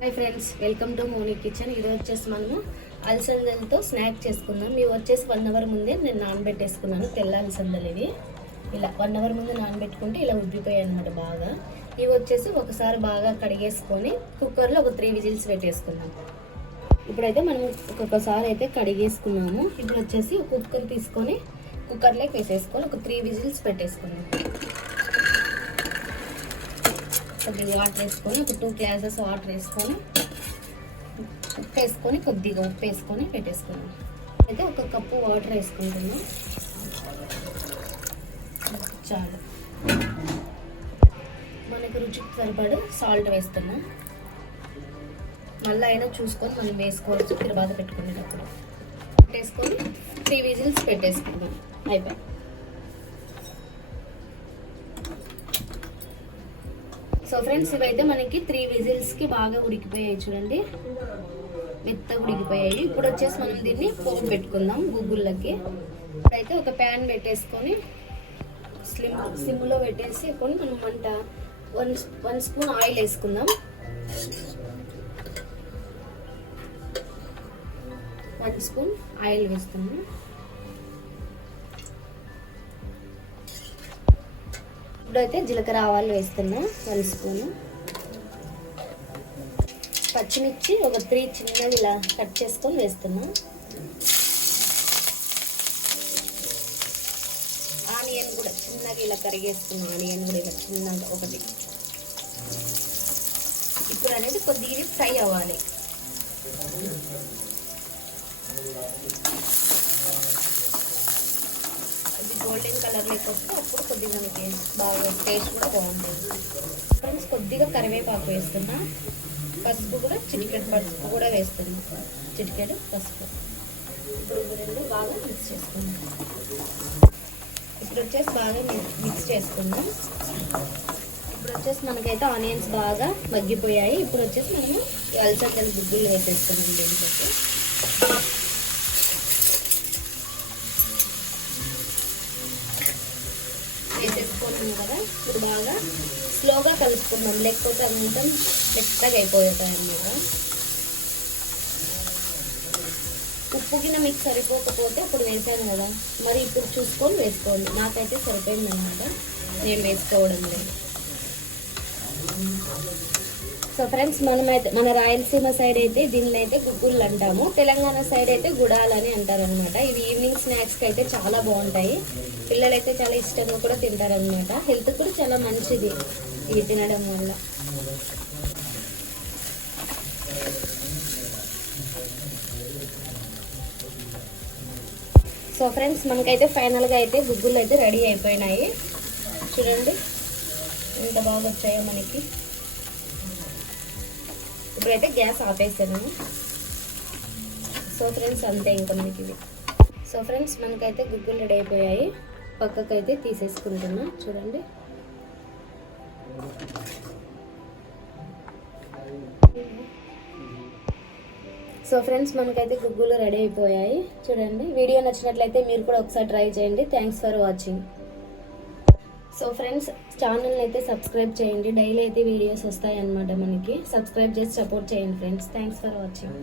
Hi friends, welcome to Moni kitchen. ఇది వచ్చేసి మనము అలసందలతో స్నాక్ చేసుకుందాం. ఇవి వచ్చేసి 1 అవర్ ముందే నేను నానబెట్టేసుకున్నాను. తెల్ల అలసందలు ఇవి ఇలా 1 అవర్ ముందు నానబెట్టుకుంటే ఇలా ఉబ్బిపోయాయి అనమాట బాగా. ఇవి వచ్చేసి ఒకసారి బాగా కడిగేసుకొని కుక్కర్లో ఒక 3 విజిల్స్ పెట్టేసుకుందాం. ఇప్పుడైతే మనం ఒక్కొక్కసారి అయితే కడిగేసుకున్నాము. ఇప్పుడు వచ్చేసి కుక్కర్ తీసుకొని కుక్కర్లోకి వేసేసుకొని ఒక 3 విజిల్స్ పెట్టేసుకున్నాం. కొద్దిగా వాటర్ వేసుకొని ఒక 2 గ్లాసెస్ వాటర్ వేసుకొని ఉప్పు వేసుకొని కొద్దిగా ఉప్పు వేసుకొని పెట్టేసుకున్నాం. అయితే ఒక కప్పు వాటర్ వేసుకుంటున్నాం చాలు. మనకి రుచికి సరిపడు సాల్ట్ వేస్తున్నాం. మళ్ళీ అయినా చూసుకొని మనం వేసుకోవచ్చు తర్వాత పెట్టుకునేటప్పుడు. పెట్టేసుకొని 3 విజిల్స్ పెట్టేసుకున్నాం. అయిపోయి సో ఫ్రెండ్స్, ఇవైతే మనకి 3 విజిల్స్కి బాగా ఉడికిపోయాయి చూడండి, మెత్తగా ఉడికిపోయాయి. ఇప్పుడు వచ్చేసి మనం దీన్ని పోపు పెట్టుకుందాం గుగ్గుళ్ళకి. ఇప్పుడైతే ఒక ప్యాన్ పెట్టేసుకొని సిమ్లో పెట్టేసి మనం మంట 1 స్పూన్ ఆయిల్ వేసుకుందాం. 1 స్పూన్ ఆయిల్ వేస్తున్నాం. ఇప్పుడైతే జీలకర్ర ఆవాలు వేస్తున్నా 1 స్పూన్. పచ్చిమిర్చి ఒక 3 చిన్నవి ఇలా కట్ చేసుకొని వేస్తున్నా. ఆనియన్ కూడా చిన్నగా ఇలా కరిగేస్తున్నా. ఆనియన్ కూడా ఇలా చిన్నగా ఒకటి. ఇప్పుడు అనేది కొద్దిగా ఫ్రై అవ్వాలి. గోల్డెన్ కలర్ లేక వస్తే అప్పుడు కొద్దిగా మనకి బాగా టేస్ట్ కూడా బాగుంటుంది. ఫ్రెండ్స్, కొద్దిగా కరివేపాకు వేస్తున్నా. పసుపు కూడా చిటికెడు పసుపు కూడా వేస్తున్నా. చిటికెడు పసుపు. ఇప్పుడు ఇవి రెండు బాగా మిక్స్ చేసుకుందాం. ఇప్పుడు వచ్చేసి బాగా మిక్స్ చేసుకుందాం. ఇప్పుడు వచ్చేసి మనకైతే ఆనియన్స్ బాగా మగ్గిపోయాయి. ఇప్పుడు వచ్చేసి మనము అలసందల గుగ్గులు వేసేస్తున్నాం దీంట్లోకి. వేసేసుకున్నాం కదా, ఇప్పుడు బాగా స్లోగా కలుపుకున్నాం, లేకపోతే అంతా మెత్తగా అయిపోతాయి అన్నమాట. ఉప్పు కింద మీకు సరిపోకపోతే అప్పుడు వేసాను కదా, మరి ఇప్పుడు చూసుకొని వేసుకోండి. నాకైతే సరిపోయింది అనమాట, నేను వేసుకోవడం లేదు. సో ఫ్రెండ్స్, మన రాయలసీమ సైడ్ అయితే దీనిలో అయితే గుగ్గుళ్ళు అంటాము. తెలంగాణ సైడ్ అయితే గుడాలని అంటారు అనమాట. ఇవి ఈవినింగ్ స్నాక్స్కి అయితే చాలా బాగుంటాయి. పిల్లలైతే చాలా ఇష్టంగా కూడా తింటారనమాట. హెల్త్ కూడా చాలా మంచిది ఇవి తినడం వల్ల. సో ఫ్రెండ్స్, మనకైతే ఫైనల్గా అయితే గుగ్గులు అయితే రెడీ అయిపోయినాయి. చూడండి ఎంత బాగా వచ్చాయో మనకి. ఇప్పుడైతే గ్యాస్ ఆపేసాను. సో ఫ్రెండ్స్, అంతే ఇంకా మనకి ఇవి. సో ఫ్రెండ్స్, మనకైతే గుగ్గులు రెడీ అయిపోయాయి. పక్కకైతే తీసేసుకుంటున్నా చూడండి. సో ఫ్రెండ్స్, మనకైతే గుగ్గులు రెడీ అయిపోయాయి చూడండి. వీడియో నచ్చినట్లయితే మీరు కూడా ఒకసారి ట్రై చేయండి. Thanks for watching. So friends, ఛానల్ని అయితే సబ్స్క్రైబ్ చేయండి. డైలీ అయితే వీడియోస్ వస్తాయి అన్నమాట మనకి. సబ్స్క్రైబ్ చేసి సపోర్ట్ చేయండి ఫ్రెండ్స్. Thanks for watching.